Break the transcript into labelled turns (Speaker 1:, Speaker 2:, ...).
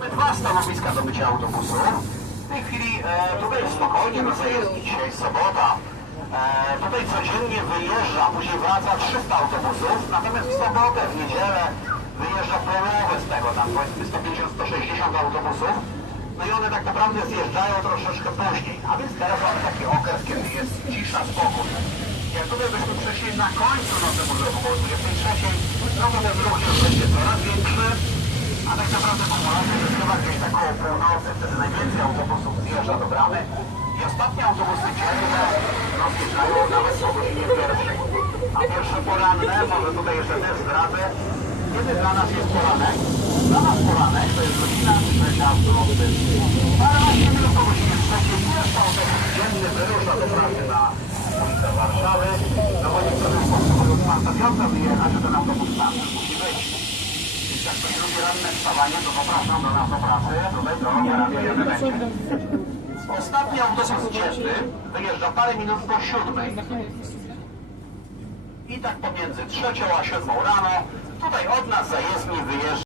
Speaker 1: Mamy dwa stanowiska do mycia autobusów. W tej chwili e, tutaj spokojnie zajezdni, dzisiaj jest sobota. E, tutaj codziennie wyjeżdża, później wraca 300 autobusów, natomiast w sobotę, w niedzielę wyjeżdża połowę z tego, tam powiedzmy 150-160 autobusów. No i one tak naprawdę zjeżdżają troszeczkę później. A więc teraz mamy taki okres, kiedy jest cisza, spokój. Jak tutaj byśmy przeszli na końcu nocnego ruchu, bo o 23, no to ten ruch już będzie coraz większy. A tak naprawdę kumulacja jest chyba gdzieś tak koło północy, wtedy najwięcej autobusów zjeżdża do bramy i ostatnie autobusy dzienne no, zjeżdżają nawet po godzinie pierwszej. A pierwsze poranne, może tutaj jeszcze też zdradzę, kiedy dla nas jest poranek? Dla nas poranek to jest godzina trzecia w nocy. Paręnaście minut po godzinie trzeciej pierwszy autobus dzienny wyrusza do pracy na ulicę Warszawy. No bo niektórzy sposób od Marta Piąta wyjechać, że ten autobus tam musi być. Jak ktoś lubi ranne wstawanie, to zapraszam do nas do pracy, tutaj do Radia 11. Ostatni autobus dzienny wyjeżdża parę minut po siódmej. I tak pomiędzy trzecią a siódmą rano, tutaj od nas zajezdni wyjeżdża